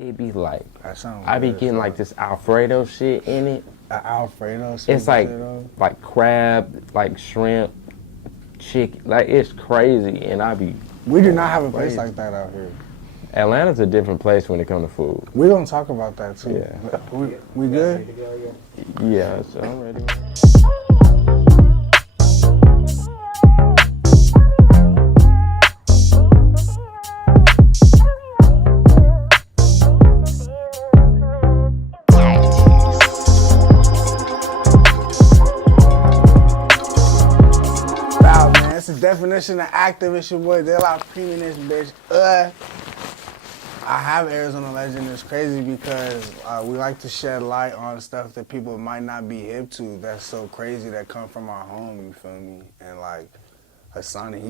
it be like, That sounds I be good, getting like this Alfredo shit in it. Alfredo sweet It's like potato? crab, like shrimp, chicken. Like it's crazy, and I be We do going not have a place crazy. like that out here. Atlanta's a different place when it comes to food. We're gonna talk about that too. Yeah. We good? Yeah, so I'm ready. Wow, man, it's the definition of active. It's your boy De La Prima in this bitch. I have Arizona Legend. It's crazy because we like to shed light on stuff that people might not be hip to. That's so crazy that come from our home. You feel me? And like HASANI,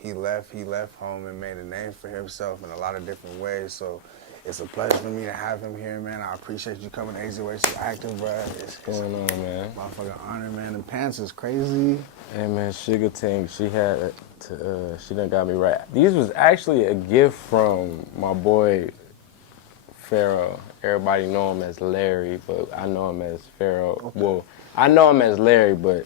he left home and made a name for himself in a lot of different ways. So it's a pleasure for me to have him here, man. I appreciate you coming to Exit Way So Active, bro. What's going on, man? Motherfucking honor, man. The pants is crazy. Hey, man, Sugar Ting, she done got me right. These was actually a gift from my boy Pharaoh. Everybody know him as Larry, but I know him as Pharaoh. Okay. Well, I know him as Larry, but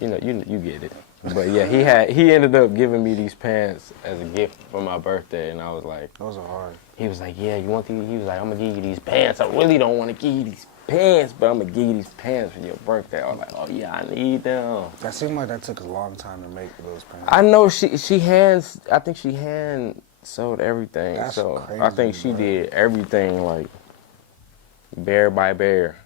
you know, you get it. But yeah, he ended up giving me these pants as a gift for my birthday, and I was like, those are hard. He was like, yeah, you want these? He was like, I'm gonna give you these pants. I really don't want to give you these pants, but I'm gonna give you these pants for your birthday. I was like, oh yeah, I need them. That seemed like that took a long time to make those pants. I know I think she hand sewed everything. That's so crazy, I think she did everything like bear by bear.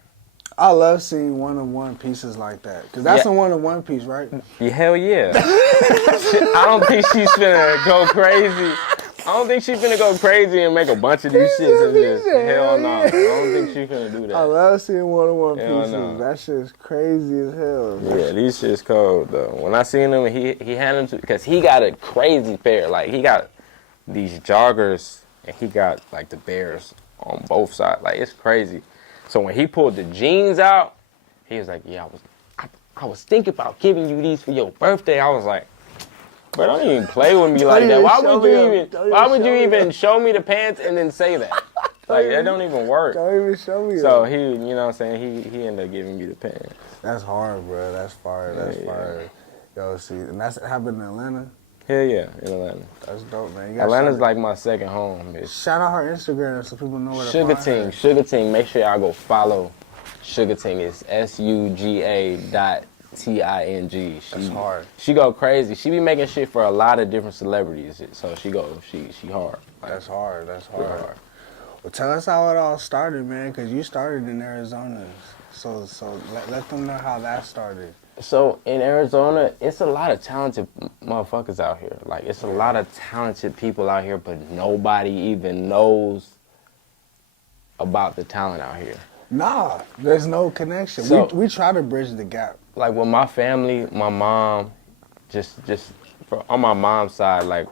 I love seeing one-of-one pieces like that. Because that's a one-of-one piece, right? Yeah, hell yeah. I don't think she's finna go crazy. I don't think she's finna go crazy and make a bunch of these shits and just, hell no. I don't think she's finna do that. I love seeing one-of-one Hell pieces. no. That shit's crazy as hell. Yeah, these shit's cold though. When I seen him, he handed them to, because he got a crazy pair. Like he got these joggers and he got like the bears on both sides. Like it's crazy. So when he pulled the jeans out, he was like, yeah, I was thinking about giving you these for your birthday. I was like, bro, don't even play with me like that. Why would you even show me the pants and then say that? Like that don't even work. Don't even show me So that. he, you know what I'm saying, he ended up giving me the pants. That's hard, bro. That's fire. That's fire. Yo, see, and that's happened in Atlanta? Hell yeah, in Atlanta. That's dope, man. Atlanta's like my second home, bitch. Shout out her Instagram so people know where to Sugar find Ting, her. Sugar Ting. Make sure y'all go follow Sugar Ting. It's SUGA.TING. That's hard. She go crazy. She be making shit for a lot of different celebrities. So she hard. That's hard. That's hard. Well, tell us how it all started, man, because you started in Arizona. So let them know how that started. So in Arizona, it's a lot of talented motherfuckers out here. Like it's a lot of talented people out here, but nobody even knows about the talent out here. Nah, there's no connection. So, we try to bridge the gap. Like with my family, my mom, just on my mom's side, like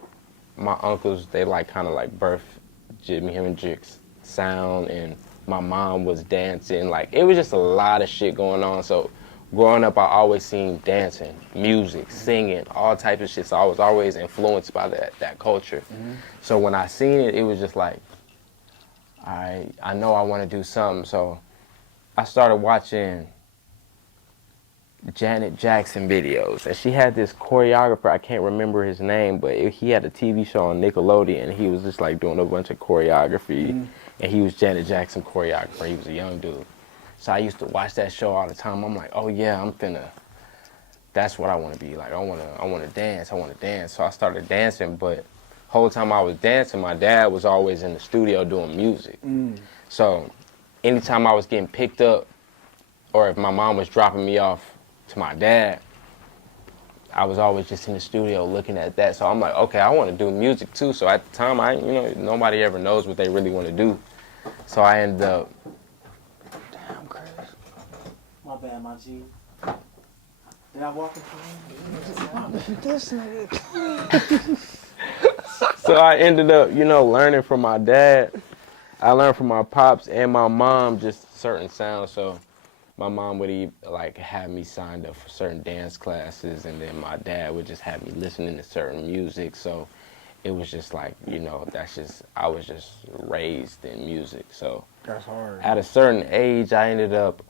my uncles, they like kind of like birthed Jimi Hendrix sound, and my mom was dancing. Like it was just a lot of shit going on. So growing up, I always seen dancing, music, singing, all types of shit. So I was always influenced by that culture. Mm-hmm. So when I seen it, it was just like, I know I want to do something. So I started watching Janet Jackson videos, and she had this choreographer, I can't remember his name, but he had a TV show on Nickelodeon, and he was just like doing a bunch of choreography, and he was Janet Jackson choreographer. He was a young dude. So I used to watch that show all the time. I'm like, oh yeah, that's what I want to be like. I want to dance. So I started dancing, but whole time I was dancing, my dad was always in the studio doing music. So anytime I was getting picked up, or if my mom was dropping me off to my dad, I was always just in the studio looking at that. So I'm like, okay, I want to do music too. So at the time, nobody ever knows what they really want to do. So I ended up. Damn, Chris. My bad, my G. Did I walk in front of you? This nigga. So I ended up, learning from my dad. I learned from my pops and my mom just certain sounds. So my mom would have me signed up for certain dance classes, and then my dad would just have me listening to certain music. So it was just like, I was just raised in music. So That's hard. at a certain age, I ended up,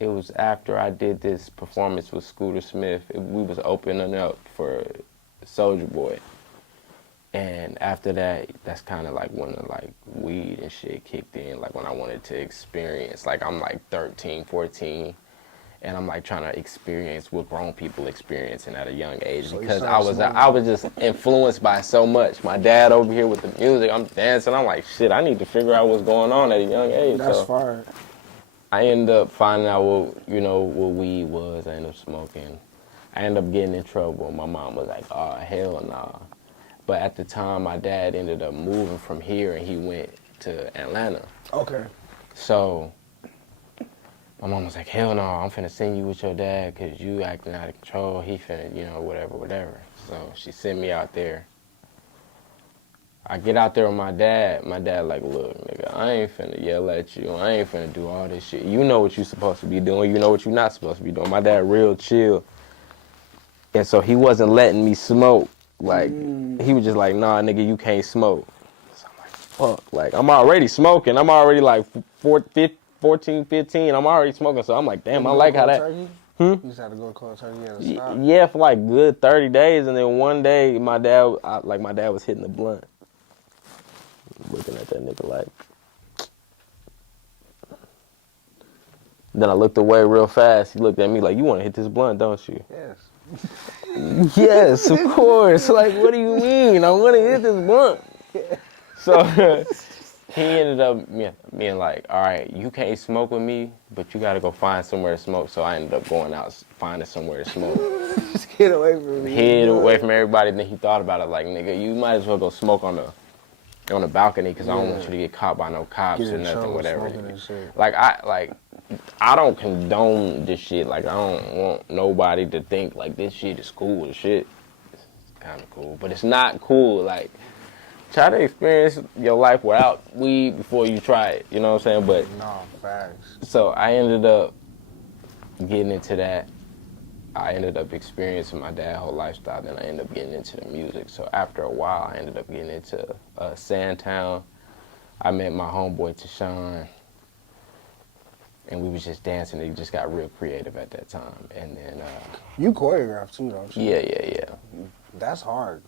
it was after I did this performance with Scooter Smith. We was opening up for Soulja Boy. And after that, that's kind of like when the like weed and shit kicked in, like when I wanted to experience, like I'm like 13, 14, and I'm like trying to experience what grown people experiencing at a young age, So you because started I was just influenced by so much. My dad over here with the music, I'm dancing, I'm like, shit, I need to figure out what's going on at a young age. That's so fire. I ended up finding out what weed was. I ended up smoking. I ended up getting in trouble. My mom was like, oh, hell nah. But at the time, my dad ended up moving from here, and he went to Atlanta. Okay. So my mom was like, hell no, I'm finna send you with your dad because you acting out of control. He finna, whatever. So she sent me out there. I get out there with my dad. My dad like, look, nigga, I ain't finna yell at you. I ain't finna do all this shit. You know what you supposed to be doing. You know what you're not supposed to be doing. My dad real chill. And so he wasn't letting me smoke. Like, he was just like, nah, nigga, you can't smoke. So I'm like, fuck. Like, I'm already smoking. I'm already like 14, 15. I'm already smoking. So I'm like, damn, I like how that. Turkey? You just had to go cold turkey. You had to stop. Yeah, for like good 30 days. And then one day, my dad was hitting the blunt. Looking at that nigga like. Then I looked away real fast. He looked at me like, you want to hit this blunt, don't you? Yes. Yes, of course. Like, what do you mean? I want to hit this blunt. So he ended up being like, all right, you can't smoke with me, but you got to go find somewhere to smoke. So I ended up going out, finding somewhere to smoke. Just get away from me. Hid away from everybody. Then he thought about it like, nigga, you might as well go smoke on the balcony because I don't want you to get caught by no cops or nothing, whatever. Like, I don't condone this shit. Like, I don't want nobody to think like this shit is cool. This shit is kind of cool, but it's not cool. Like, try to experience your life without weed before you try it. You know what I'm saying? But no, facts. So I ended up getting into that. I ended up experiencing my dad's whole lifestyle. Then I ended up getting into the music. So after a while, I ended up getting into Sandtown. I met my homeboy Tashawn. And we was just dancing. It just got real creative at that time. And then you choreograph too, don't you? Yeah. That's hard.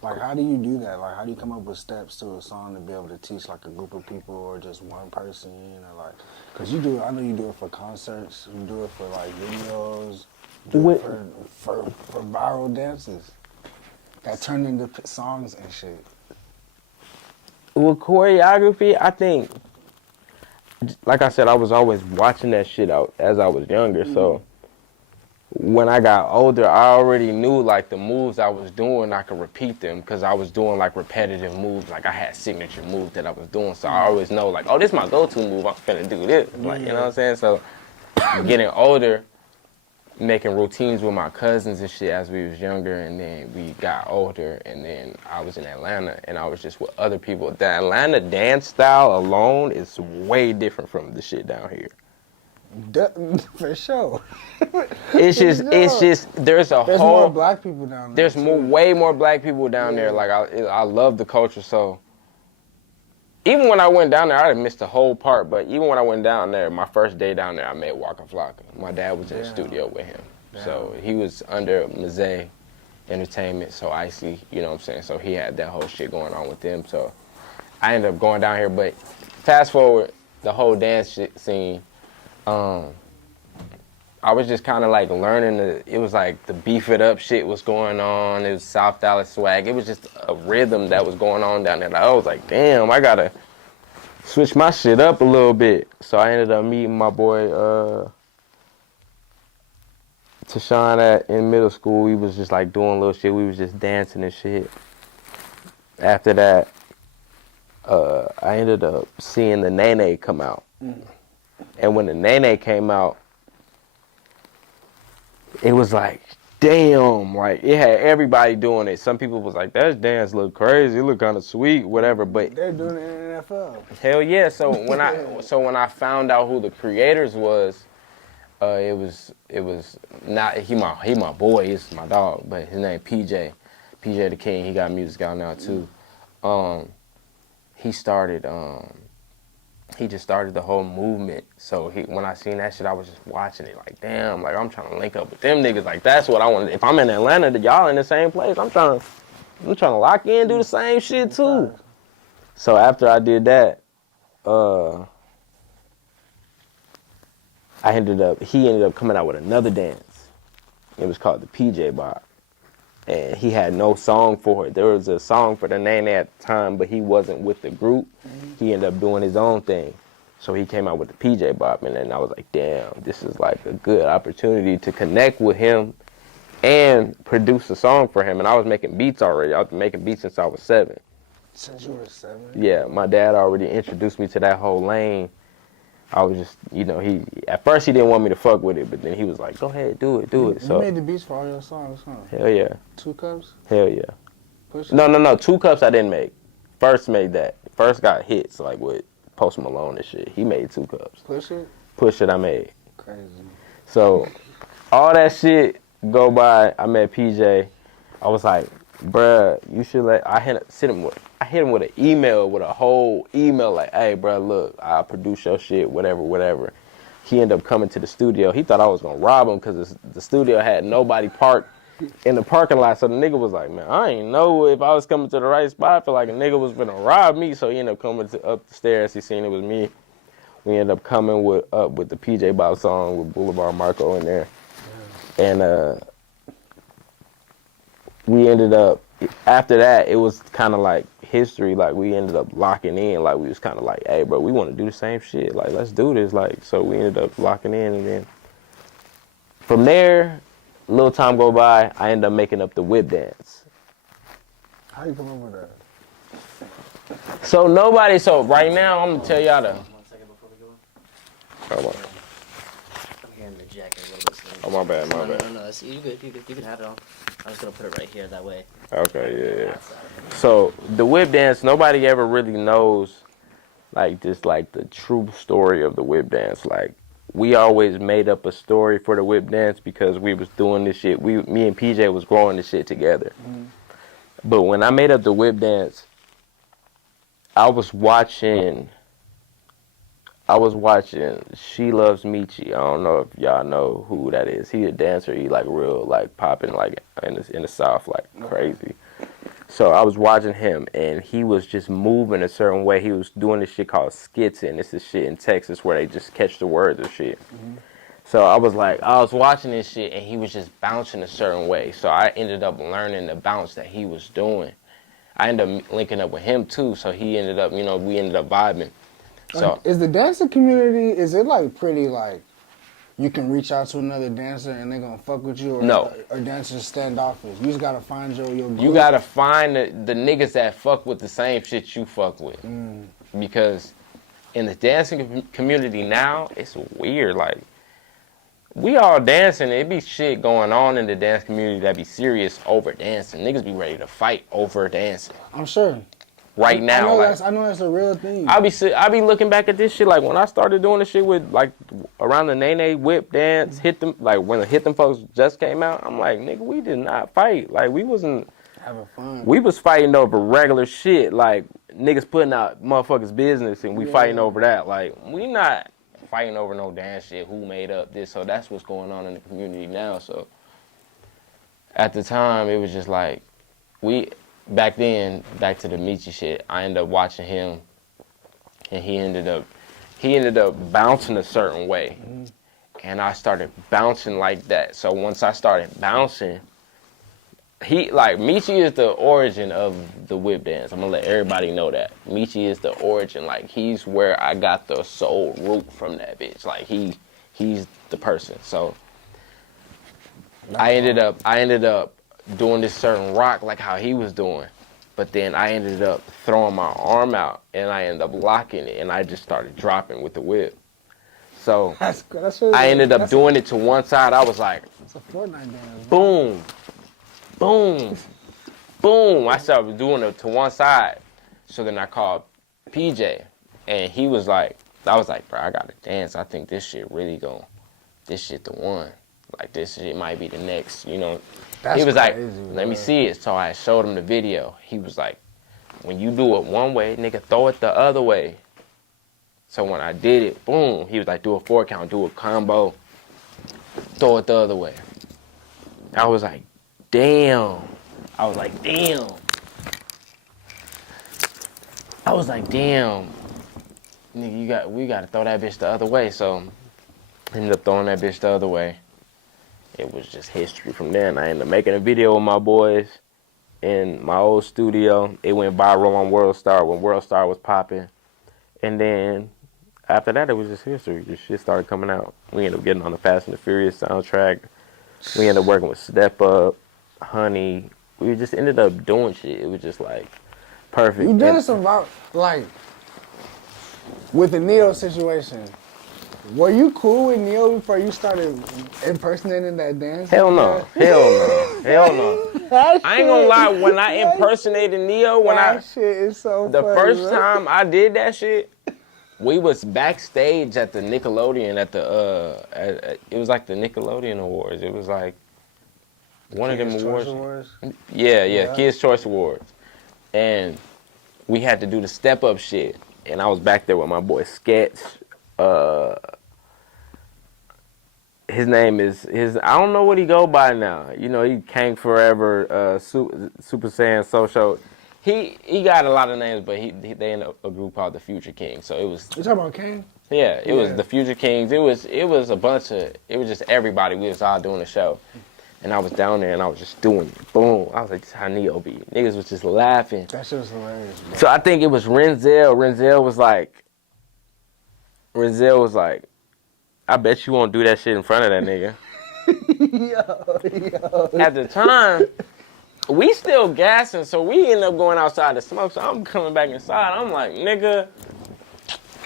Like, how do you do that? Like, how do you come up with steps to a song to be able to teach like a group of people or just one person? Or like, cause you do. I know you do it for concerts. You do it for like videos. Do it for viral dances that turn into songs and shit. With choreography, I think. Like I said, I was always watching that shit out as I was younger. So when I got older, I already knew like the moves I was doing, I could repeat them because I was doing like repetitive moves. Like I had signature moves that I was doing. So I always know like, oh, this is my go-to move. I'm finna do this. Like, you know what I'm saying? So getting older, making routines with my cousins and shit as we was younger, and then we got older, and then I was in Atlanta, and I was just with other people. The Atlanta dance style alone is way different from the shit down here. For sure. It's just, there's more black people down there. There's way more black people down there. Like, I love the culture, so. Even when I went down there, I missed the whole part, but even when I went down there, my first day down there, I met Waka Flocka. My dad was in the studio with him. So he was under Mazay Entertainment, so Icy, you know what I'm saying? So he had that whole shit going on with them. So I ended up going down here, but fast forward, the whole dance scene, I was just kind of like learning, it was like the beef it up shit was going on. It was South Dallas swag. It was just a rhythm that was going on down there. I was like, damn, I gotta switch my shit up a little bit. So I ended up meeting my boy Tashawn in middle school. We was just like doing little shit. We was just dancing and shit. After that, I ended up seeing the Nene come out. And when the Nene came out, it was like, damn, like it had everybody doing it. Some people was like, that dance look crazy, it look kind of sweet, whatever. But they're doing it in the NFL. Hell yeah! So when I found out who the creators was, it was not he my boy, he's my dog, but his name PJ. PJ the King, he got music out now too. He started he just started the whole movement. So when I seen that shit, I was just watching it like, damn, like I'm trying to link up with them niggas. Like that's what I want. If I'm in Atlanta, y'all in the same place. I'm trying to lock in, do the same shit too. So after I did that, he ended up coming out with another dance. It was called the PJ Bop. And he had no song for it. There was a song for the Nene at the time, but he wasn't with the group. He ended up doing his own thing. So he came out with the PJ Bop, and then I was like, damn, this is like a good opportunity to connect with him and produce a song for him. And I was making beats already. I was making beats since I was 7. Since you were 7? Yeah, my dad already introduced me to that whole lane. I was just, at first he didn't want me to fuck with it, but then he was like, go ahead, do it. You So made the beats for all your songs, huh? hell yeah. 2 Cups? Hell yeah. Push It? No. 2 Cups I didn't make. First made that. First got hits, like with Post Malone and shit. He made 2 Cups. Push It? Push It I made. Crazy. So all that shit go by, I met PJ. I was like, bruh, you should I hit him with an email, with a whole email, like, hey, bruh, look, I'll produce your shit, whatever. He ended up coming to the studio. He thought I was going to rob him because the studio had nobody parked in the parking lot. So the nigga was like, man, I ain't know if I was coming to the right spot. I feel like a nigga was going to rob me. So he ended up coming up the stairs. He seen it was me. We ended up coming up with the PJ Bop song with Boulevard Marco in there. And we ended up, after that, it was kind of like history. Like, we ended up locking in. Like, we was kind of like, hey, bro, we want to do the same shit. Like, let's do this. Like, so we ended up locking in. And then from there, a little time go by, I ended up making up the whip dance. How you come up with that? So right now, I'm going to tell y'all the. 1 second before we go. Hold on. I'm hearing the jacket a little bit. Oh, my bad. No, that's, you good. You can have it on. I'm just going to put it right here, that way. Okay, yeah. So the whip dance, nobody ever really knows, like, just like the true story of the whip dance. Like, we always made up a story for the whip dance because we was doing this shit. Me and PJ was growing this shit together. But when I made up the whip dance, I was watching She Loves Michi. I don't know if y'all know who that is. He a dancer. He like real like popping like in the South like crazy. So I was watching him and he was just moving a certain way. He was doing this shit called skitzing. This is shit in Texas where they just catch the words and shit. So I was watching this shit and he was just bouncing a certain way. So I ended up learning the bounce that he was doing. I ended up linking up with him too. So he ended up, we ended up vibing. So Is the dancing community, is it like pretty like you can reach out to another dancer and they're gonna fuck with you? Or, No. Or dancers standoffish? You just gotta find your group. you gotta find the niggas that fuck with the same shit you fuck with. Because in the dancing community now, it's weird. Like, we all dancing, it be shit going on in the dance community that be serious over dancing. Niggas be ready to fight over dancing. I'm sure. Right now, I know that's a real thing. I be looking back at this shit like when I started doing this shit with like around the Nene whip dance, hit them like when the Hit Them Folks just came out. I'm like, nigga, we did not fight. Like we wasn't having fun. We was fighting over regular shit, like niggas putting out motherfuckers' business and we fighting over that. Like we not fighting over no dance shit. Who made up this? So that's what's going on in the community now. So at the time, it was just like back then, back to the Michi shit, I ended up watching him, and he ended up bouncing a certain way, and I started bouncing like that. So once I started bouncing, Michi is the origin of the whip dance. I'm gonna let everybody know that. Michi is the origin, like he's where I got the soul root from that bitch. Like he's the person. So I ended up doing this certain rock like how he was doing. But then I ended up throwing my arm out and I ended up locking it and I just started dropping with the whip. So I ended up doing it to one side. I was like, it's a Fortnite dance. Boom, boom, boom. I started doing it to one side. So then I called PJ and he was like, I was like, bro, I gotta dance. I think this shit the one. Like, this shit might be the next, you know. That's He was crazy, like, let me bro. see it. So I showed him the video. He was like, when you do it one way, nigga, throw it the other way. So when I did it, boom, he was like, do a 4 count, do a combo, throw it the other way. I was like, damn. I was like, damn. I was like, damn. Nigga, we gotta throw that bitch the other way. So I ended up throwing that bitch the other way. It was just history from there. And I ended up making a video with my boys in my old studio. It went viral on World Star when World Star was popping. And then after that, it was just history. This shit started coming out. We ended up getting on the Fast and the Furious soundtrack. We ended up working with Step Up, Honey. We just ended up doing shit. It was just like perfect. You did some like with the Neo situation. Were you cool with Neo before you started impersonating that dance? Hell no. Hell no. Hell no. I ain't gonna lie, when I impersonated Neo, that shit is so the funny, first bro. time I did that shit, we was backstage at the Nickelodeon at the it was like the Nickelodeon Awards. It was like one of them Kids' awards. Choice Awards? Yeah, Kids Choice Awards. And we had to do the Step Up shit. And I was back there with my boy Sketch. His name is I don't know what he go by now. You know, he Kang Forever, Super Saiyan Social. He got a lot of names, but they in a group called the Future Kings. So it was. You talking about Kang? Yeah, it was the Future Kings. It was a bunch of. It was just everybody. We was all doing the show, and I was down there and I was just doing it. Boom! I was like, "This is how Neo be." Niggas was just laughing. That shit was hilarious, bro. So I think it was Renzel. Renzel was like, I bet you won't do that shit in front of that nigga. yo. At the time, we still gassing, so we end up going outside to smoke. So I'm coming back inside. I'm like, nigga,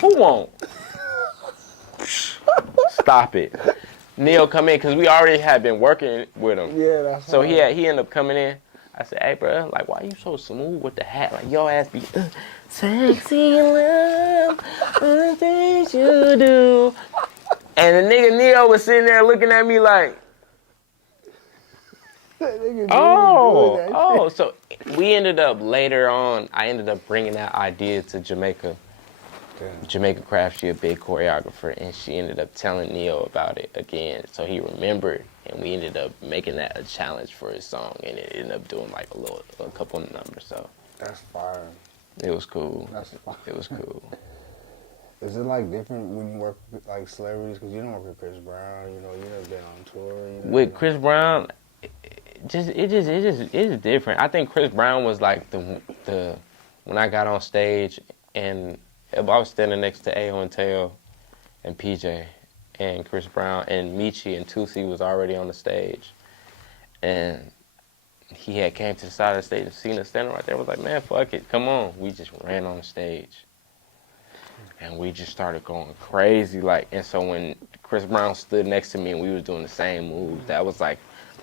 who won't? Stop it. Neil come in, because we already had been working with him. Yeah, that's So right. he ended up coming in. I said, hey, bro, like, why you so smooth with the hat? Like, your ass be sexy love, the things you do. And the nigga Neo was sitting there looking at me like, oh. So we ended up later on, I ended up bringing that idea to Jamaica. Damn. Jamaica Craft, she a big choreographer, and she ended up telling Neo about it again. So he remembered, and we ended up making that a challenge for his song, and it ended up doing like a couple of numbers. So That's fire. it was cool. That's fire. It was cool. Is it like different when you work with like celebrities? Because you don't work with Chris Brown, you know, you never been on tour. You know, With Chris Brown, it is different. I think Chris Brown was like the when I got on stage and I was standing next to Ayo and Teo and PJ and Chris Brown and Michi and Tusi was already on the stage, and he had came to the side of the stage and seen us standing right there. Was like, man, fuck it, come on. We just ran on the stage. And we just started going crazy, like, and so when Chris Brown stood next to me and we was doing the same moves, that was like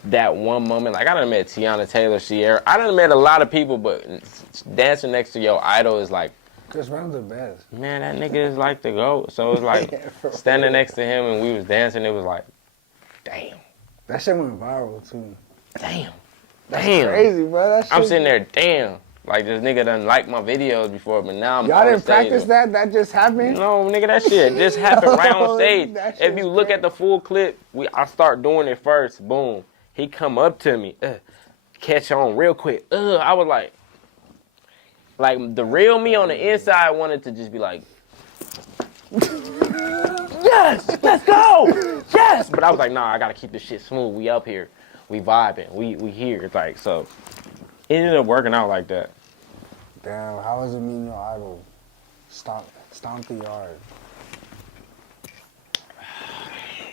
that one moment. Like, I done met Tiana Taylor, Sierra. I done met a lot of people, but dancing next to your idol is like, Chris Brown's the best. man, that nigga is like the GOAT. So it was like standing next to him and we was dancing, it was like, damn. That shit went viral too. Damn. That's Damn. crazy, bro. That shit. I'm sitting there, damn. Like, this nigga done liked my videos before, but now I'm Y'all on didn't stage. practice that? That just happened? No, nigga, that shit just happened right on stage. That shit If you is look crazy. at the full clip, I start doing it first. Boom. He come up to me. Catch on real quick. I was like the real me on the inside wanted to just be like, yes, let's go, yes. But I was like, nah, I gotta keep this shit smooth. We up here, we vibing, we here. Like, so it ended up working out like that. Damn, how was it meeting your idol? Stomp the yard.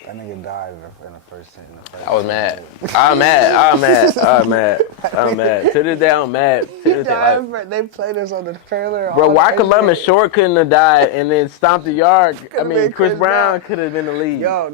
That nigga died in the first. I was mad. I'm mad. To this day, I'm mad. To this day, like, They played us on the trailer. bro, all why that Columbus shit. Short couldn't have died and then Stomp the Yard? Could've been Chris Chris Brown Brown. could have been the lead. Yo,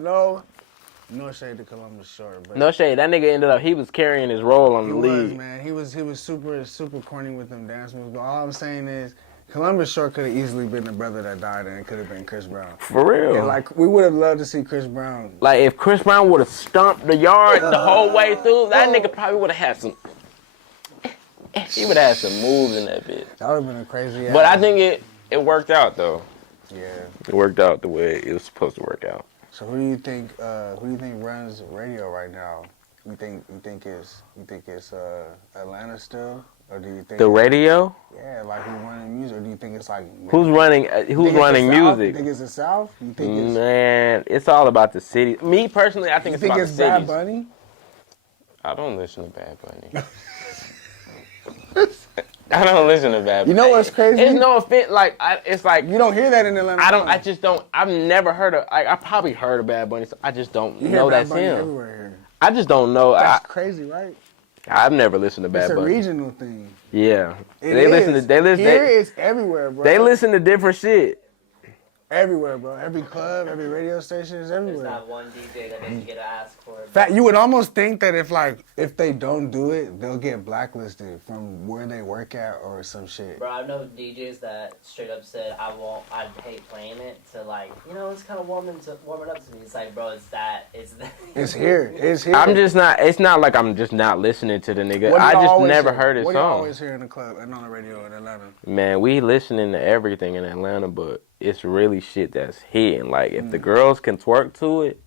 no shade to Columbus Short, but No shade. That nigga ended up, he was carrying his role on he the was, lead. man. He was super corny with them dance moves. But all I'm saying is, Columbus Short could have easily been the brother that died, and it could have been Chris Brown. For real. And like we would have loved to see Chris Brown. Like if Chris Brown would have stomped the yard the whole way through, that nigga probably would have had some. He would have had some moves in that bitch. That would have been a crazy. But I think it worked out though. Yeah. It worked out the way it was supposed to work out. So who do you think runs radio right now? You think it's Atlanta still, or do you think The radio? Yeah, like who's running music, or do you think it's like Who's running music? You think it's the South? You think it's Man, it's all about the city. Me personally, I think it's about the Bad cities. Bunny? I don't listen to Bad Bunny. I don't listen to Bad Bunny. You know what's crazy? It's no offense. Like it's like You don't hear that in Atlanta. I just don't. I've never heard of. I probably heard of Bad Bunny. So I just don't You know hear Bad that's Bunny him. everywhere here. I just don't know. That's crazy, right? I've never listened to Bad It's a Bunny. regional thing. Yeah, It they is. listen. Here it's everywhere, bro. They listen to different shit. Everywhere, bro. Every club, every radio station is There's everywhere. not one DJ that doesn't get asked for it. Fact, you would almost think that if they don't do it, they'll get blacklisted from where they work at or some shit. Bro, I know DJs that straight up said, I hate playing it, to like, it's kind of warming up to me. It's like, bro, it's that. It's here. It's here. I'm just not. It's not like I'm just not listening to the nigga. What do I y'all just always never hear? heard his What do you song. always hear in the club and on the radio in Atlanta? Man, we listening to everything in Atlanta, but it's really shit that's hitting. Like if the girls can twerk to it,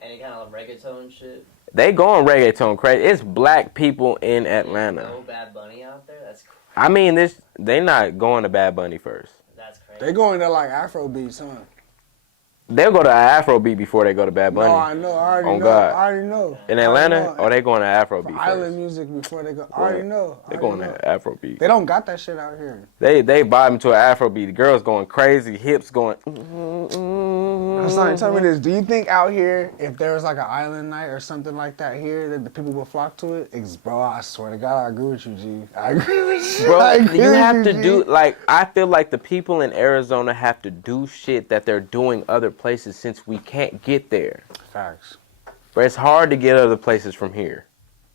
Any kind of reggaeton shit. they going reggaeton crazy. It's black people in Atlanta. No Bad Bunny out there? That's crazy. I mean, they not going to Bad Bunny first. That's crazy. They going to like Afro beats, huh? They'll go to Afrobeat before they go to Bad Bunny. No, I know. I already On know. God. I already know. In I Atlanta, know. or they going to Afrobeat first? Island music before they go. I already know. They going to Afrobeat. They don't got that shit out here. They vibing to an Afrobeat. The girls going crazy, hips going. Hasani, tell me this. Do you think out here, if there was like an island night or something like that here, that the people would flock to it? Bro, I swear to God, I agree with you, G. I agree with you. Bro, I agree you with have to G. do, like, I feel like the people in Arizona have to do shit that they're doing other places since we can't get there. Facts. But it's hard to get other places from here.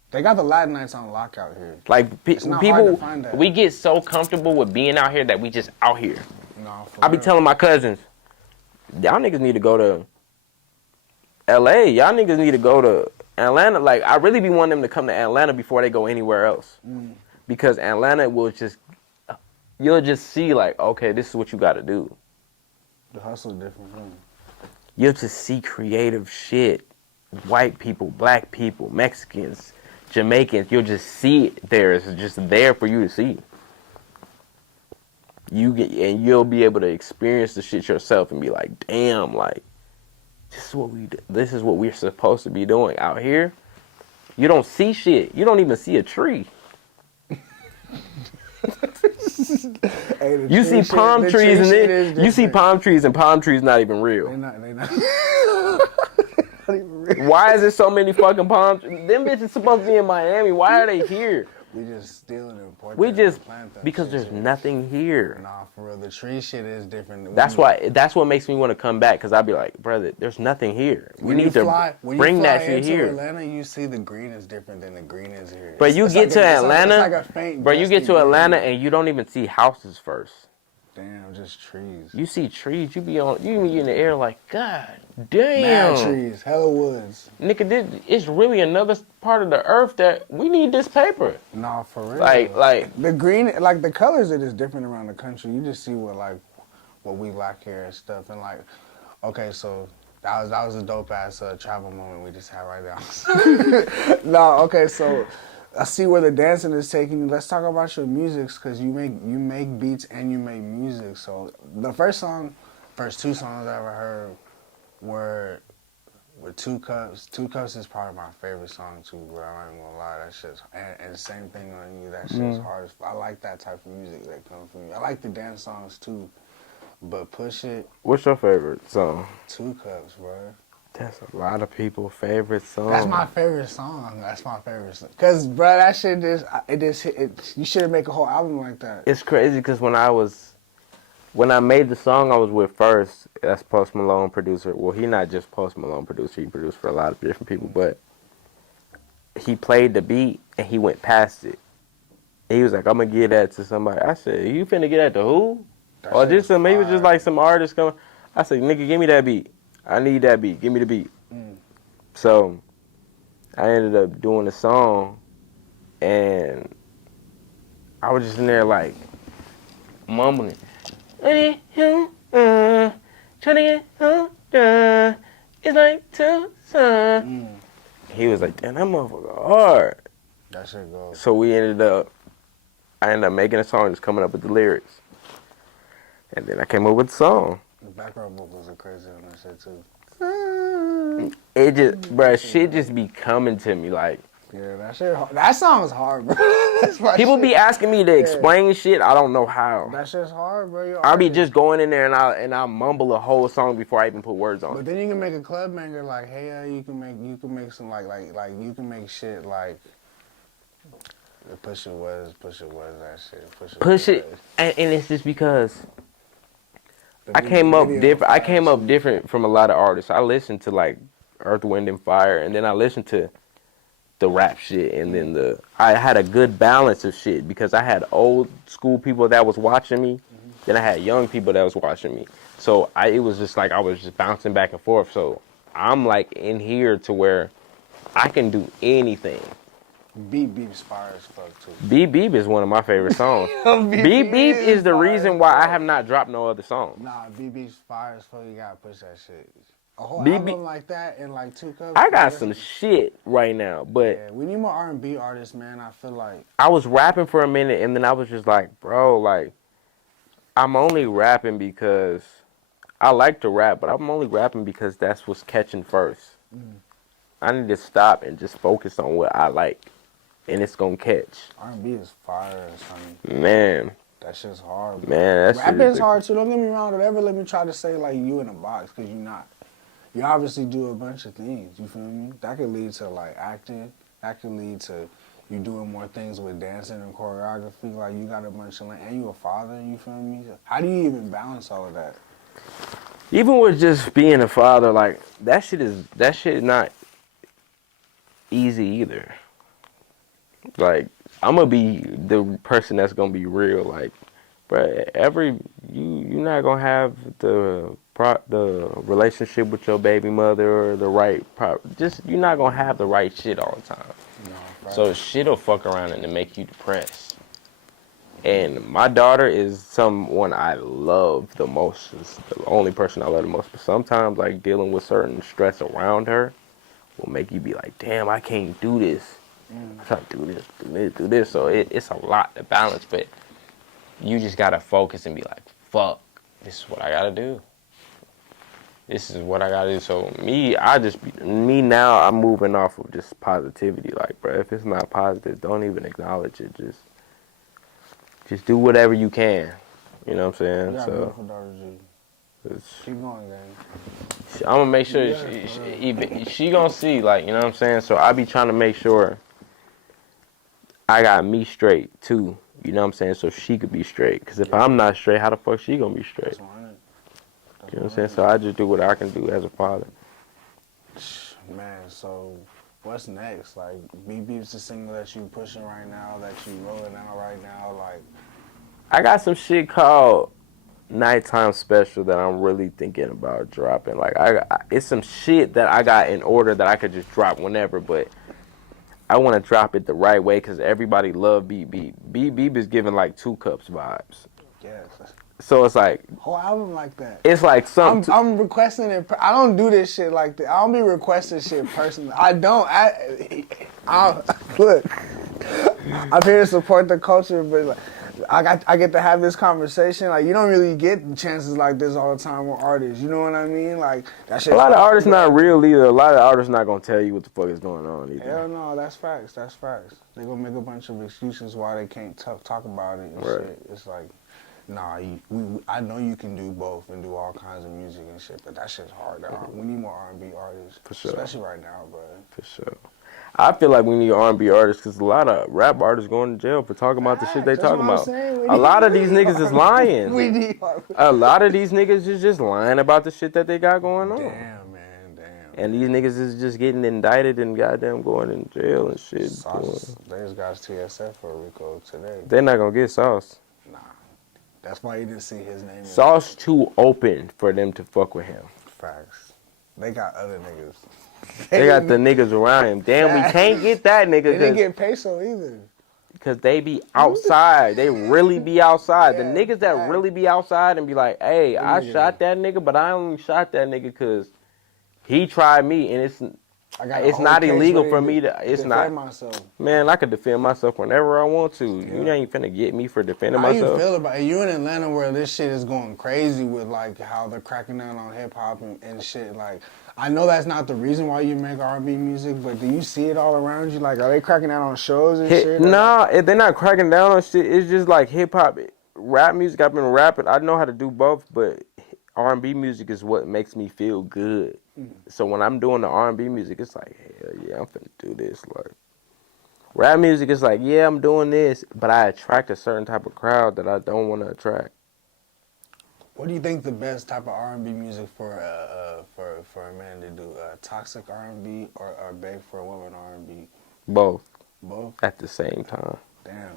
They got the Latin nights on lock out here. Like, It's not hard people, to find that. we get so comfortable with being out here that we just out here. No, for I be real. telling my cousins, y'all niggas need to go to LA. Y'all niggas need to go to Atlanta. Like, I really be wanting them to come to Atlanta before they go anywhere else. Because Atlanta will just, you'll just see like, okay, this is what you got to do. The hustle different. You'll just see creative shit. White people, black people, Mexicans, Jamaicans. You'll just see it there. It's just there for you to see. You'll be able to experience the shit yourself and be like, damn, like, this is what we're supposed to be doing out here. You don't see shit. You don't even see a tree. Hey, You see palm trees and palm trees not even real. They not. Not even real. Why is there so many fucking palm trees? Them bitches supposed to be in Miami. Why are they here? We just stealing and importing. We just and plant them because shit there's here. nothing here. Nah, for real. The tree shit is different. That's what makes me want to come back, because I'd be like, brother, there's nothing here. We need to bring that shit here. Atlanta, you see the green is different than the green is here. But you get to Atlanta, it's like a faint bro, you get dusty to green. Atlanta and you don't even see houses first. Damn, just trees. You see trees, you be in the air like, God Mad damn. trees, hella woods. Nigga, it's really another part of the earth that we need this paper. Nah, for real. Like The green, like the colors, it is different around the country. You just see what we lack here and stuff. And like, okay, so that was a dope ass travel moment we just had right now. No, okay, so I see where the dancing is taking you. Let's talk about your music, because you make beats and you make music. So the first two songs I ever heard were Two Cups. Two Cups is probably my favorite song too, bro. I'm not even gonna lie, that shit's and the same thing on You. That shit's hard. I like that type of music that comes from you. I like the dance songs too, but Push It, what's your favorite song? Two Cups, bro. That's a lot of people's favorite song. That's my favorite song. That's my favorite song. Cause, bro, that shit just hit. You should make a whole album like that. It's crazy because when I made the song I was with first, that's Post Malone producer. Well, he not just Post Malone producer. He produced for a lot of different people, but he played the beat and he went past it. He was like, I'm gonna give that to somebody. I said, you finna get that to who? That Or shit just is maybe it was just fire. like some artist coming. I said, nigga, give me that beat. I need that beat. Give me the beat. Mm. So I ended up doing the song, and I was just in there like mumbling. Trying to get it's like two sun. Mm. He was like, damn, that motherfucker hard. That shit goes. So I ended up making a song, just coming up with the lyrics. And then I came up with the song. The background vocals are crazy on that shit too. It just, bruh, shit just be coming to me. Like, Yeah, that shit. That song is hard, bro. That's my people shit. be asking me to explain shit. I don't know how. That shit's hard, bro. You're I'll be artist. just going in there and I'll mumble a whole song before I even put words on But it. then you can make a club banger like, hey, you can make some like you can make shit like. Push it was that shit. Push it, and it's just because I came up different. I came up different from a lot of artists. I listened to like Earth, Wind, and Fire, and then I listened to the rap shit, and then I had a good balance of shit because I had old school people that was watching me, then I had young people that was watching me. So it was just like I was just bouncing back and forth. So I'm like in here to where I can do anything. Beep Beep's fire as fuck too. Beep Beep is one of my favorite songs. Beep Beep is the reason why I have not dropped no other song. Nah, Beep Beep's fire as fuck. You gotta push that shit. A whole Beep album Beep- like that in like 2 cups. I got some shit right now, but Yeah, we need more R&B artists, man. I feel like I was rapping for a minute and then I was just like, bro, like, I'm only rapping because I like to rap, but I'm only rapping because that's what's catching first. I need to stop and just focus on what I like, and it's gonna catch. R&B is fire, sonny. Man, That shit's hard, bro. man, that shit Rapping's hard too. Don't get me wrong. Don't ever let me try to say like you in a box, because you're not. You obviously do a bunch of things. You feel me? That could lead to like acting. That could lead to you doing more things with dancing and choreography. Like you got a bunch of land, and you a father. You feel me? How do you even balance all of that? Even with just being a father, like that shit is not easy either. Like I'm gonna be the person that's gonna be real. Like, bruh, you're not gonna have the relationship with your baby mother or the right you're not gonna have the right shit all the time. No, right? So shit'll fuck around and make you depressed. And my daughter is someone I love the most. It's the only person I love the most. But sometimes, like, dealing with certain stress around her will make you be like, damn, I can't do this. I try to do this. So it's a lot to balance. But you just got to focus and be like, fuck, this is what I got to do. This is what I got to do. So me now, I'm moving off of just positivity. Like, bro, if it's not positive, don't even acknowledge it. Just do whatever you can. You know what I'm saying? You got a So beautiful daughter, G. Keep going, gang. I'm gonna make sure she gonna see, like, you know what I'm saying? So I be trying to make sure I got me straight too. You know what I'm saying? So she could be straight. Cause if I'm not straight, how the fuck she gonna be straight? That's 100. You know what I'm saying? So I just do what I can do as a father. Man, so what's next? Like, BB's the single that you pushing right now, that you rolling out right now. Like, I got some shit called Nighttime Special that I'm really thinking about dropping. Like, it's some shit that I got in order that I could just drop whenever, but I want to drop it the right way because everybody love Beep Beep. Beep Beep is giving like 2 Cups vibes. yes, So it's like, whole album like that. it's like something. I'm requesting it. I don't do this shit like that. I don't be requesting shit personally. I don't. Look, I'm here to support the culture, but like, I get to have this conversation. Like, you don't really get chances like this all the time with artists. You know what I mean? Like, that shit. A lot of artists not real either. A lot of artists not gonna tell you what the fuck is going on either. Hell no, that's facts. That's facts. They gonna make a bunch of excuses why they can't talk about it and Right. shit. It's like, nah, I know you can do both and do all kinds of music and shit, but that shit's hard. We need more R&B artists, For sure. especially right now, bro. For sure. I feel like we need R&B artists because a lot of rap artists going to jail for talking about the shit they That's talking what I'm about. saying. A lot of these niggas is lying. We need R&B. A lot of these niggas is just lying about the shit that they got going on. Damn, man, damn. And these niggas is just getting indicted and goddamn going in jail and shit. Sauce, they just got TSF for Rico today. They're not gonna get Sauce. Nah, that's why you didn't see his name. Sauce too open for them to fuck with him. Facts. They got other niggas. They got the niggas around him. Damn, we can't get that nigga. They didn't get Peso either. Because they be outside. They really be outside. Yeah, the niggas that facts. really be outside and be like, hey, I niggas. shot that nigga, but I only shot that nigga because he tried me, and it's not illegal for me to. It's not. Myself. Man, I can defend myself whenever I want to. Yeah. You ain't finna get me for defending How myself. you feel about it? You in Atlanta where this shit is going crazy with like how they're cracking down on hip hop and shit. Like, I know that's not the reason why you make R&B music, but do you see it all around you? Like, are they cracking down on shows and shit? Nah, they're not cracking down on shit. It's just like hip hop, rap music. I've been rapping. I know how to do both, but R&B music is what makes me feel good. So when I'm doing the R&B music, it's like, hell yeah, I'm finna do this. Like, rap music is like, yeah, I'm doing this, but I attract a certain type of crowd that I don't want to attract. What do you think the best type of R&B music for a man to do? Toxic R&B or beg for a woman R&B? Both. Both? At the same time. Damn.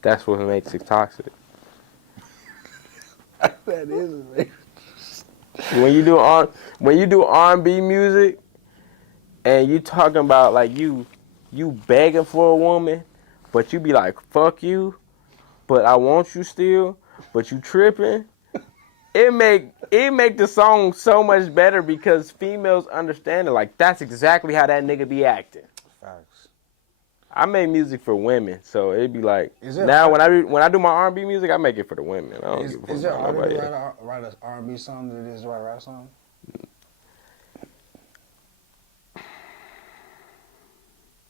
That's what makes it toxic. That is it. When you do R&B music and you talking about like you begging for a woman, but you be like, fuck you, but I want you still, but you tripping, it make the song so much better because females understand it. Like, that's exactly how that nigga be acting. Facts. I make music for women, so it'd be like now when I do my R&B music, I make it for the women. I don't give a fuck is it about harder nobody to else. write an R&B song than it is to write a rap song?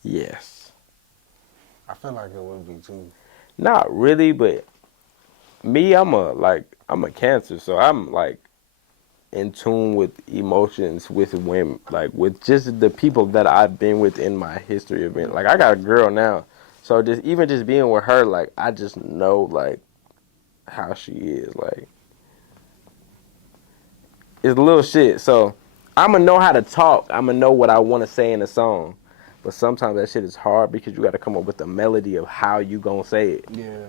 Yes. I feel like it would be too. Not really, but me, I'm a Cancer, so I'm like in tune with emotions with women, like with just the people that I've been with in my history of being. Like, I got a girl now, so just being with her, like, I just know like how she is. Like, it's little shit. So I'ma know how to talk. I'ma know what I want to say in a song. But sometimes that shit is hard because you got to come up with the melody of how you gonna say it. Yeah.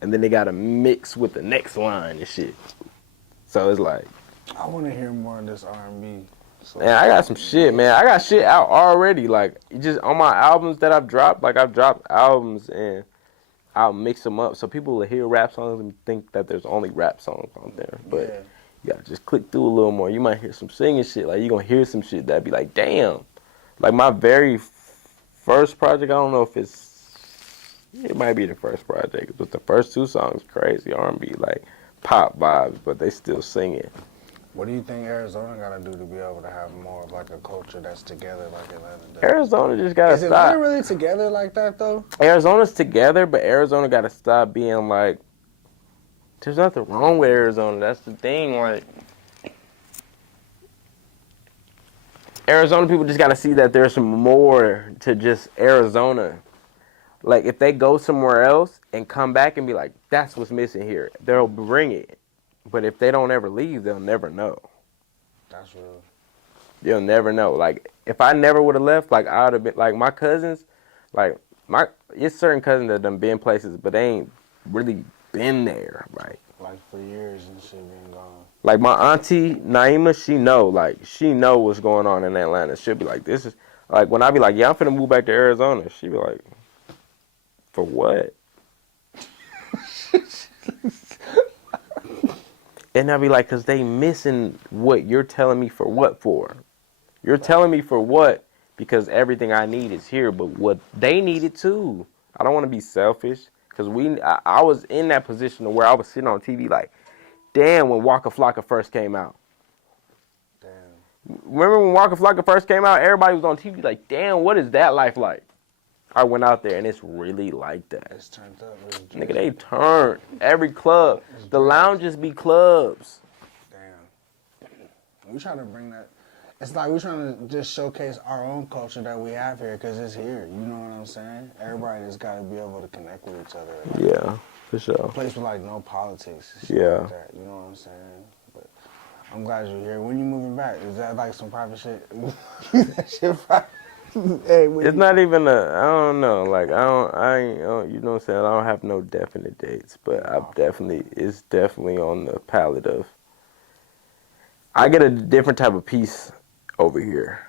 And then they got to mix with the next line and shit. So it's like, I want to hear more of this R&B. So man, I got some shit, man. I got shit out already. Like, just on my albums that I've dropped. Like, I've dropped albums and I'll mix them up so people will hear rap songs and think that there's only rap songs on there. But you gotta just click through a little more. You might hear some singing shit. Like, you gonna hear some shit that be like, damn. Like, my very first project, I don't know if it might be the first project, but the first two songs crazy R&B, like pop vibes, but they still singing. What do you think Arizona got to do to be able to have more of like a culture that's together like Atlanta does? Arizona just gotta Is stop. Atlanta really together like that though? Arizona's together, but Arizona gotta stop being like, there's nothing wrong with Arizona. That's the thing. Like, Arizona people just gotta see that there's more to just Arizona. Like, if they go somewhere else and come back and be like, that's what's missing here, they'll bring it. But if they don't ever leave, they'll never know. That's real. You'll never know. Like, if I never would have left, like, I would have been, like, my cousins, like, it's certain cousins that done been places, but they ain't really been there, right? Like, for years and shit been gone. Like, my auntie, Naima, she know what's going on in Atlanta. She'll be like, this is, like, when I be like, yeah, I'm finna move back to Arizona, she be like, for what? And I'll be like, because they missing what you're telling me for what for. You're telling me for what? Because everything I need is here, but what they needed too. I don't want to be selfish, because I was in that position where I was sitting on TV like, damn, when Waka Flocka first came out. Damn. Remember when Waka Flocka first came out, everybody was on TV like, damn, what is that life like? I went out there and it's really like that. It's turned up. Nigga, they turned every club. The lounges be clubs. Damn. We trying to bring that. It's like we trying to just showcase our own culture that we have here because it's here. You know what I'm saying? Everybody just got to be able to connect with each other. Like, Yeah, for sure. a place with like no politics. And shit Yeah. Like that, you know what I'm saying? But I'm glad you're here. When you moving back? Is that like some private shit? That shit private. Hey, It's not even I don't know. Like, I ain't, you know what I'm saying? I don't have no definite dates, but it's definitely on the palette of, I get a different type of peace over here.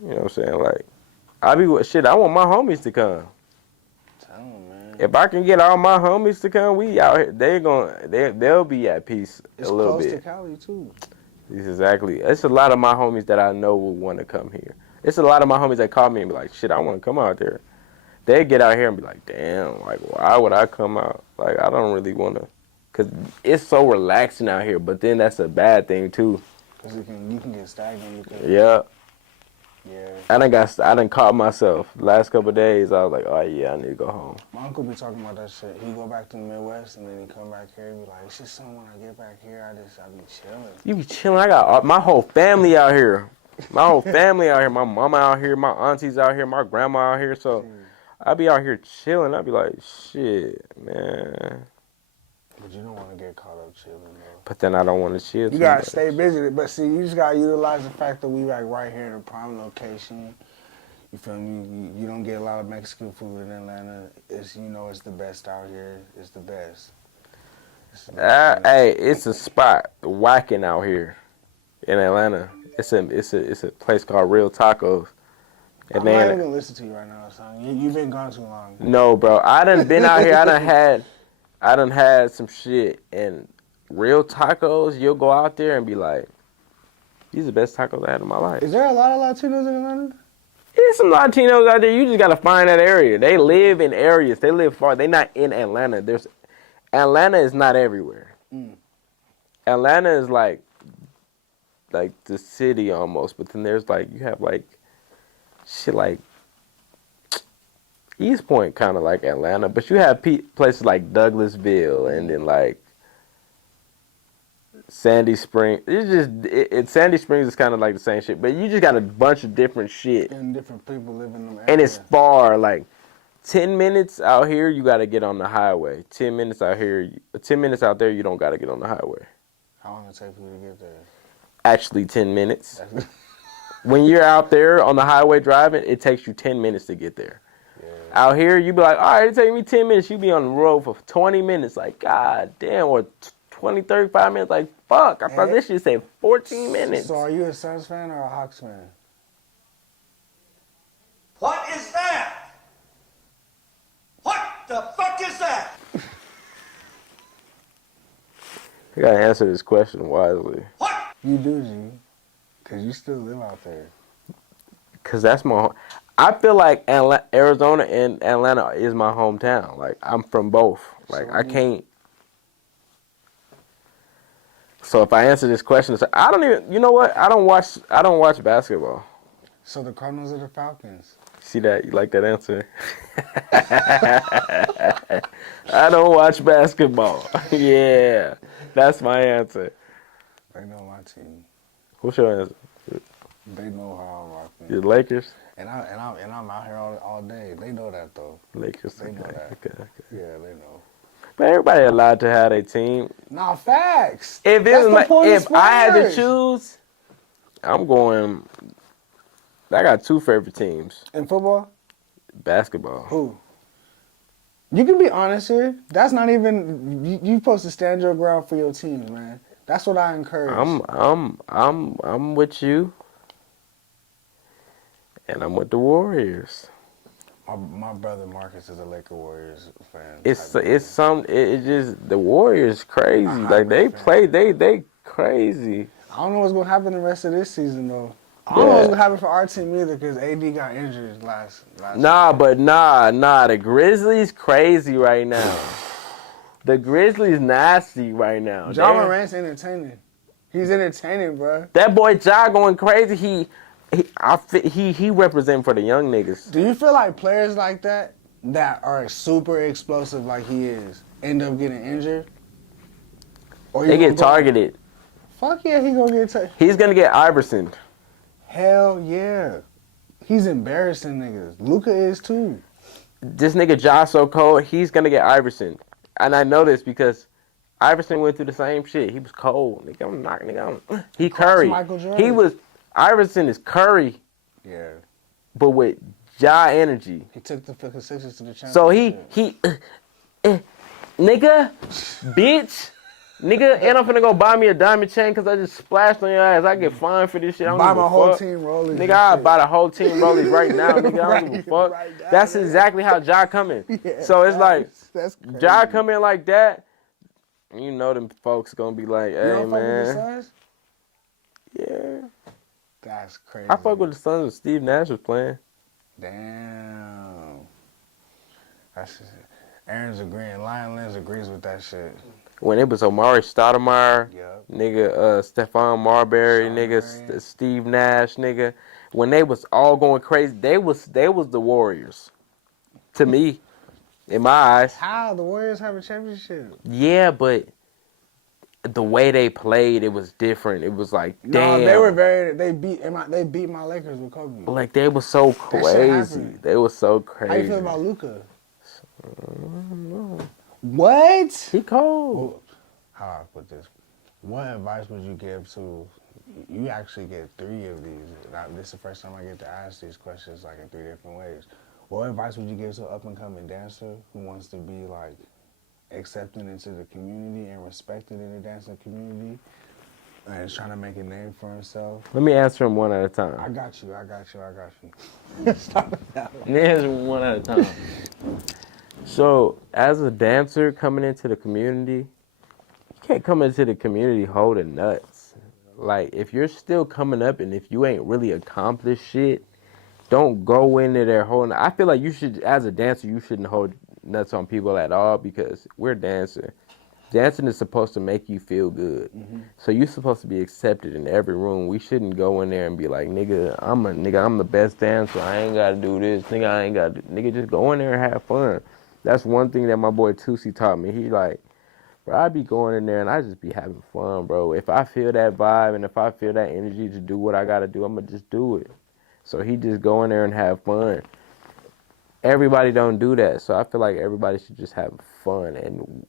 You know what I'm saying? Like, I want my homies to come. Tell 'em, man. If I can get all my homies to come, we out here. They'll be at peace It's a little close bit. to Cali too. Exactly. It's a lot of my homies that I know will want to come here. It's a lot of my homies that call me and be like, shit, I want to come out there. They get out here and be like, damn, like, why would I come out? Like, I don't really want to. Because it's so relaxing out here, but then that's a bad thing, too. Cause you can get stagnant. Yeah. Yeah. I done caught myself. Last couple of days, I was like, oh, yeah, I need to go home. My uncle be talking about that shit. He go back to the Midwest and then he come back here and be like, it's just something when I get back here, I be chilling. You be chilling. I got my whole family out here. My whole family out here. My mama out here. My aunties out here. My grandma out here. So I be out here chilling. I be like, shit, man. But you don't want to get caught up chilling, though. But then I don't want to chill. You gotta stay busy. But see, you just gotta utilize the fact that we like right here in a prime location. You feel me? You don't get a lot of Mexican food in Atlanta. It's it's the best out here. It's the best. Hey, it's a spot whacking out here in Atlanta. It's a place called Real Tacos. And I'm not even gonna listen to you right now, son. You've been gone too long. No, bro. I done been out here. I done had some shit. And Real Tacos, you'll go out there and be like, these are the best tacos I had in my life. Is there a lot of Latinos in Atlanta? There's some Latinos out there. You just gotta find that area. They live in areas. They live far. They not in Atlanta. Atlanta is not everywhere. Atlanta is like the city almost, but then there's like you have like shit like East Point, kind of like Atlanta, but you have places like Douglasville and then like Sandy Springs. Sandy Springs is kind of like the same shit, but you just got a bunch of different shit. And different people live in them areas. And it's far, like 10 minutes out here, you got to get on the highway. 10 minutes out here, 10 minutes out there, you don't got to get on the highway. How long does it take for you to get there? Actually, 10 minutes. When you're out there on the highway driving, it takes you 10 minutes to get there. Yeah. Out here, you be like, all right, it takes me 10 minutes. You be on the road for 20 minutes. Like, god damn, or 20, 35 minutes. Like, fuck, I thought this shit said 14 minutes. So are you a Suns fan or a Hawks fan? What is that? What the fuck is that? I gotta answer this question wisely. What? You do, G. Because you still live out there. Because that's my home. I feel like Arizona and Atlanta is my hometown. Like, I'm from both. Like, I can't. So if I answer this question, I don't even. You know what? I don't watch basketball. So the Cardinals are the Falcons. See that? You like that answer? I don't watch basketball. Yeah, that's my answer. They know my team. What's your answer? They know how I'm rocking. The Lakers. And I'm out here all day. They know that though. Lakers. They know that. Okay. Yeah, they know. But everybody allowed to have a team. Nah, facts. If I had to sports. choose, I'm going. I got two favorite teams. In football? Basketball. Who? You can be honest here. That's not even. You supposed to stand your ground for your teams, man. That's what I encourage. I'm with you. And I'm with the Warriors. My brother Marcus is a Laker Warriors fan. It's just the Warriors crazy. Like they crazy. I don't know what's gonna happen the rest of this season though. I don't know what's gonna happen for our team either because AD got injured last. Nah. The Grizzlies crazy right now. The Grizzlies nasty right now. Ja Morant's entertaining. He's entertaining, bro. That boy Ja going crazy. He represent for the young niggas. Do you feel like players like that are super explosive like he is end up getting injured? Or They get targeted. Fuck yeah, he gonna get targeted. He's gonna get Iverson. Hell yeah. He's embarrassing niggas. Luka is too. This nigga Ja so cold, he's gonna get Iverson. And I know this because Iverson went through the same shit. He was cold. Nigga, I'm not. Nigga, he Cost Curry. Michael Jordan. He was. Iverson is Curry, Yeah. but with Ja energy. He took the fucking Sixers to the championship. So he, nigga, bitch. Nigga, and I'm finna go buy me a diamond chain because I just splashed on your ass. I get fined for this shit. I don't buy give a my whole fuck. team rollies. Nigga, I buy the whole team rollies right now, nigga. I don't give a fuck. Right now, That's nigga. exactly how Ja coming. Yeah, So it's like, that's crazy. Ja coming like that, you know them folks gonna be like, You hey, don't fuck with the man. Suns? Yeah. That's crazy. I fuck with the Suns when Steve Nash was playing. Damn. That's just, Aaron's agreeing. Lion Lens agrees with that shit. When it was Omari Stoudemire, Yep. nigga, Stephon Marbury, Sean nigga, Marion. Steve Nash, nigga. When they was all going crazy, they was the Warriors. To me, in my eyes. How? The Warriors have a championship. Yeah, but the way they played, it was different. It was like, damn. No, they were they beat my Lakers with Kobe. Like, they were so shit crazy. happened. They were so crazy. How you feel about Luka? I don't know. What? He cold. Well, how I put this? What advice would you give to? You actually get 3 of these. This is the first time I get to ask these questions like in 3 different ways. What advice would you give to an up and coming dancer who wants to be like accepted into the community and respected in the dancing community and is trying to make a name for himself? Let me answer them one at a time. I got you. Stop it now. Let me answer them one at a time. So, as a dancer coming into the community, you can't come into the community holding nuts. Like, if you're still coming up and if you ain't really accomplished shit, don't go into there holding. I feel like you should, as a dancer, you shouldn't hold nuts on people at all because we're dancing. Dancing is supposed to make you feel good. Mm-hmm. So you're supposed to be accepted in every room. We shouldn't go in there and be like, nigga, I'm the best dancer. I ain't got to do this. Nigga, just go in there and have fun. That's one thing that my boy Tusi taught me. He like, bro, I be going in there and I just be having fun, bro. If I feel that vibe and if I feel that energy to do what I got to do, I'm going to just do it. So he just go in there and have fun. Everybody don't do that. So I feel like everybody should just have fun and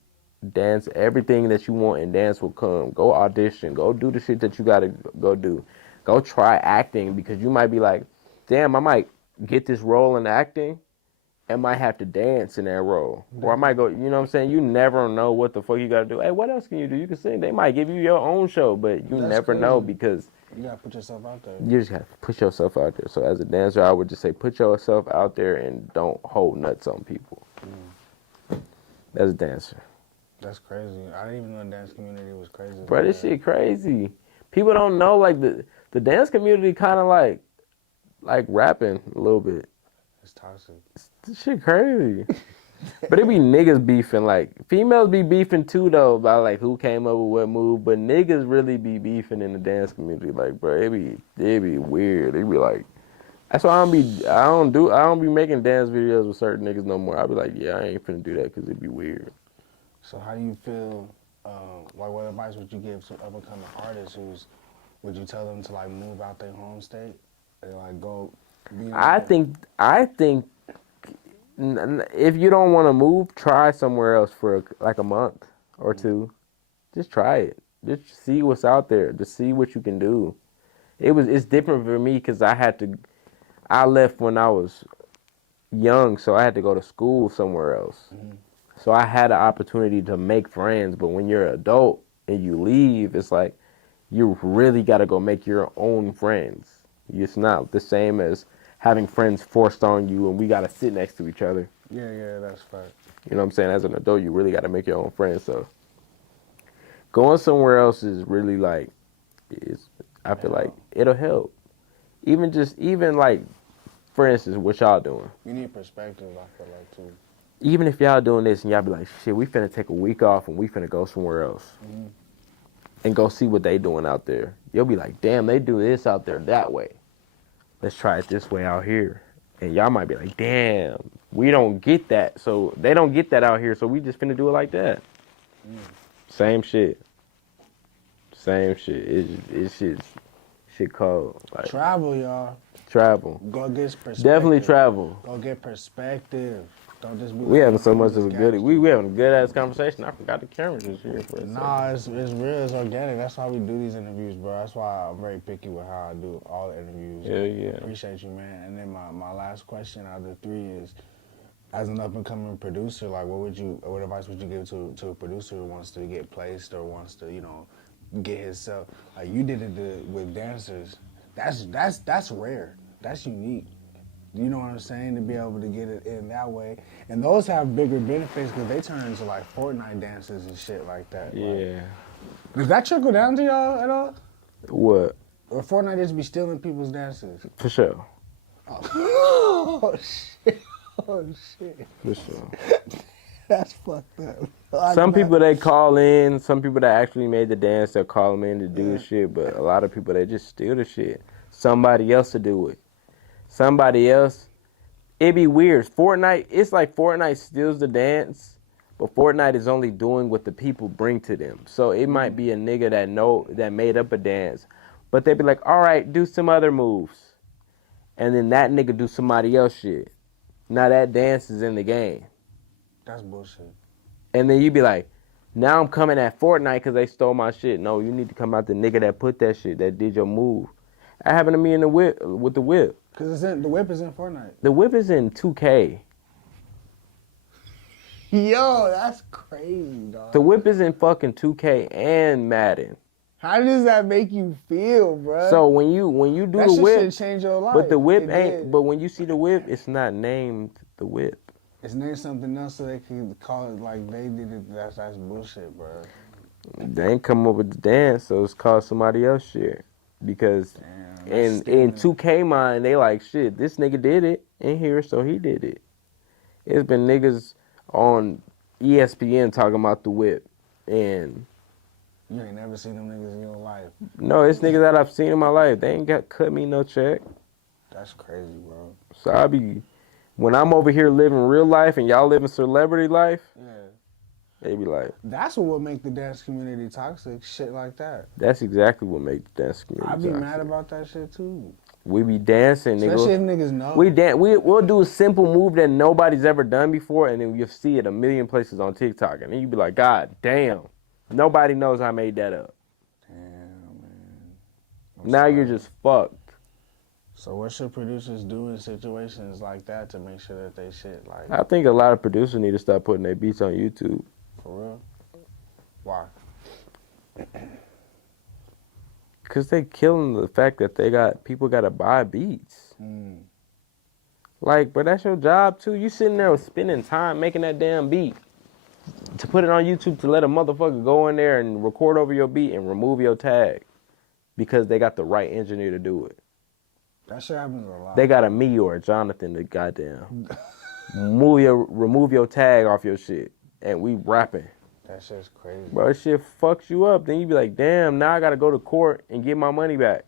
dance. Everything that you want in dance will come. Go audition. Go do the shit that you got to go do. Go try acting because you might be like, damn, I might get this role in acting. I might have to dance in that role. Or I might go, you know what I'm saying? You never know what the fuck you got to do. Hey, what else can you do? You can sing. They might give you your own show, but you never know because you got to put yourself out there. you just got to put yourself out there. So as a dancer, I would just say put yourself out there and don't hold nuts on people. As a dancer. That's crazy. I didn't even know the dance community was crazy. Bro, this shit crazy. People don't know, like, the dance community kind of like rapping a little bit. It's toxic. This shit crazy. But it be niggas beefing. Like, females be beefing too, though, about, like, who came up with what move. But niggas really be beefing in the dance community. Like, bro, it be weird. It be like, that's why I don't be making dance videos with certain niggas no more. I be like, yeah, I ain't finna do that because it be weird. So how do you feel, like what advice would you give to up-and-coming artists would you tell them to, like, move out their home state? And, like, go be I think if you don't want to move, try somewhere else for like a month or 2. Just try it. Just see what's out there. Just see what you can do. It's different for me because I left when I was young, so I had to go to school somewhere else. Mm-hmm. So I had an opportunity to make friends, but when you're an adult and you leave, it's like you really got to go make your own friends. It's not the same as having friends forced on you and we got to sit next to each other. Yeah, that's fact. You know what I'm saying? As an adult, you really got to make your own friends. So going somewhere else is really like, I feel like it'll help. Even like, for instance, what y'all doing. You need perspective, I feel like, too. Even if y'all doing this and y'all be like, shit, we finna take a week off and we finna go somewhere else. Mm-hmm. And go see what they doing out there. You'll be like, damn, they do this out there that way. Let's try it this way out here. And y'all might be like, damn, we don't get that. So they don't get that out here, so we just finna do it like that. Same shit. It's shit cold. Like, travel, y'all. Travel. Go get perspective. Definitely travel. Go get perspective. Don't just be. We having so looking much for of a this good. gas We having a good ass conversation. I forgot the cameras was here for a second. Nah, it's real, it's organic. That's why we do these interviews, bro. That's why I'm very picky with how I do all the interviews. Yeah. Appreciate you, man. And then my last question out of the three is, as an up and coming producer, like what advice would you give to a producer who wants to get placed or wants to, get himself, like you did it with dancers. That's rare. That's unique. You know what I'm saying? To be able to get it in that way. And those have bigger benefits because they turn into like Fortnite dances and shit like that. Yeah. Like, does that trickle down to y'all at all? What? Or Fortnite just be stealing people's dances? For sure. Oh, shit. Oh, shit. For sure. That's fucked up. Some people they call in, some people that actually made the dance, they'll call them in to do the shit, but a lot of people they just steal the shit. Somebody else to do it. Somebody else. It'd be weird. Fortnite, it's like Fortnite steals the dance, but Fortnite is only doing what the people bring to them. So it might be a nigga that made up a dance, but they'd be like, all right, do some other moves. And then that nigga do somebody else shit. Now that dance is in the game. That's bullshit. And then you be like, now I'm coming at Fortnite because they stole my shit. No, you need to come out the nigga that put that shit, that did your move. That happened to me in the whip with the whip. Because the whip is in Fortnite. The whip is in 2K. Yo, that's crazy, dog. The whip is in fucking 2K and Madden. How does that make you feel, bro? So when you do that the shit whip, should change your life. but the whip It ain't. did. But when you see the whip, it's not named the whip. It's named something else so they can call it like they did it. That's bullshit, bro. They ain't come up with the dance, so it's called somebody else shit. Because Damn, in 2K mind, they like shit. This nigga did it in here, so he did it. It's been niggas on ESPN talking about the whip, and You ain't never seen them niggas in your life. no, it's niggas that I've seen in my life. They ain't got cut me no check. That's crazy, bro. So I be, when I'm over here living real life and y'all living celebrity life, Yeah. they be like, That's what would make the dance community toxic. Shit like that. that's exactly what make the dance community I'd be toxic. mad about that shit too. We be dancing, Especially if nigga. niggas know. We'll do a simple move that nobody's ever done before, and then you'll see it a million places on TikTok, and then you be like, God damn, nobody knows I made that up. Damn, man. Now you're just fucked. So what should producers do in situations like that to make sure that they shit like I think a lot of producers need to start putting their beats on YouTube. for real? Why? Cause they killing the fact that people gotta buy beats. Like, but that's your job too. You sitting there spending time making that damn beat to put it on YouTube to let a motherfucker go in there and record over your beat and remove your tag because they got the right engineer to do it. That shit happens a lot. They got a me or a Jonathan to goddamn remove your tag off your shit, and we rapping. That shit's crazy. Bro, that shit fucks you up. Then you be like, damn, now I gotta go to court and get my money back.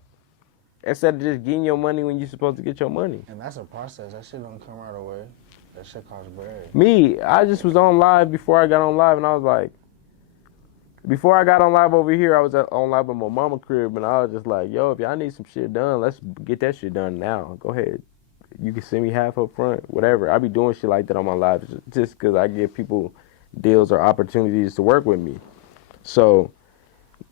Instead of just getting your money when you're supposed to get your money. And that's a process. That shit don't come right away. That shit costs bread. Me, I just was on live before I got on live, and I was like, before I got on live over here, I was on live with my mama crib, and I was just like, yo, if y'all need some shit done, let's get that shit done now. Go ahead. You can send me half up front, whatever. I be doing shit like that on my live just because I give people deals or opportunities to work with me. So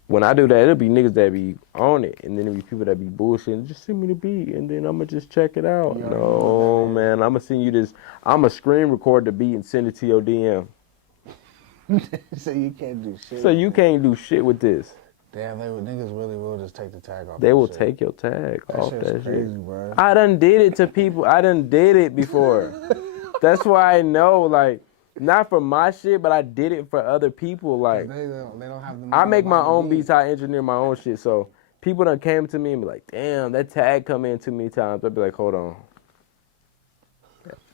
when I do that, it'll be niggas that be on it, and then it'll be people that be bullshitting. Just send me the beat, and then I'm going to just check it out. Yeah, No, man, I'm going to send you this. I'm going to screen record the beat and send it to your DM. So you can't do shit. So you can't do shit with this. Damn, niggas really will just take the tag off. They that will shit. take your tag That off shit's that crazy, shit. bro. I done did it to people. I done did it before. That's why I know, like, not for my shit, but I did it for other people. Like, They don't have the I make my money to own beat. beats. I engineer my own shit. So people done came to me and be like, damn, that tag come in too many times. I'd be like, hold on.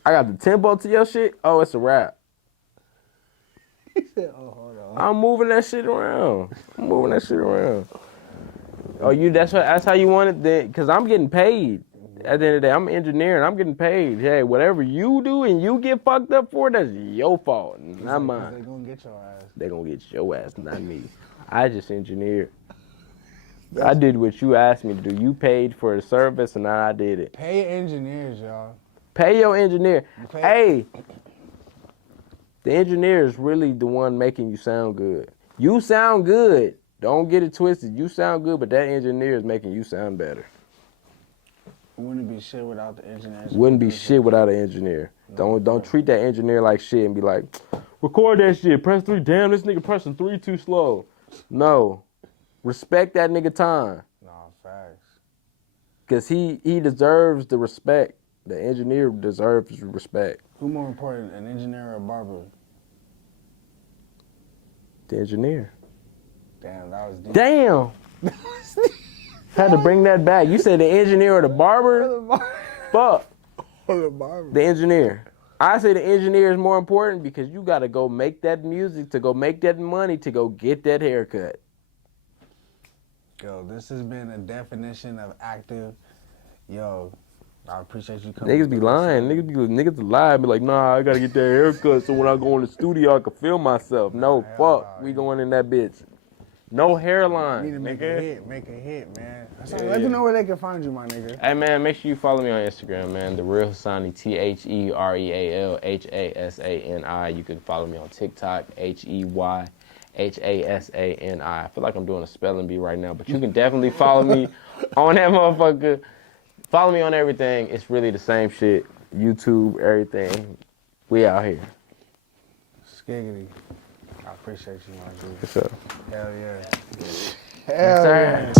I got the tempo to your shit. Oh, it's a rap. He said, oh, hold on. I'm moving that shit around. Oh, that's how you want it then? Because I'm getting paid. At the end of the day, I'm engineering. I'm getting paid. Hey, whatever you do and you get fucked up for, that's your fault, not mine. They gonna get your ass. They gonna get your ass, not me. I just engineered. I did what you asked me to do. You paid for the service, and I did it. Pay engineers, y'all. Pay your engineer. Pay- Hey, The engineer is really the one making you sound good. You sound good. Don't get it twisted. You sound good, but that engineer is making you sound better. Wouldn't be shit without the engineers. Wouldn't be shit without an engineer. Don't treat that engineer like shit and be like, record that shit. Press 3. Damn, this nigga pressing 3 too slow. No. Respect that nigga time. No, facts. Because he deserves the respect. The engineer deserves respect. Who more important, an engineer or a barber? The engineer. Damn, that was deep. Damn. Had to bring that back. You said the engineer or the barber? Fuck. The barber. The engineer. I say the engineer is more important because you got to go make that music, to go make that money, to go get that haircut. Yo, this has been a definition of active. Yo, I appreciate you coming. Niggas be lying. Niggas lie. Be like, nah, I got to get that haircut so when I go in the studio, I can feel myself. No, fuck. We going in that bitch. No hairline. You need to make nigga. a hit. Make a hit, man. So Yeah, let yeah. them know where they can find you, my nigga. Hey, man, make sure you follow me on Instagram, man. The Real Hasani, TheRealHasani. You can follow me on TikTok, HeyHasani. I feel like I'm doing a spelling bee right now, but you can definitely follow me on that motherfucker. Follow me on everything. It's really the same shit. YouTube, everything. We out here. Skiggity. I appreciate you, my dude. For sure. Hell yeah. Yes, sir.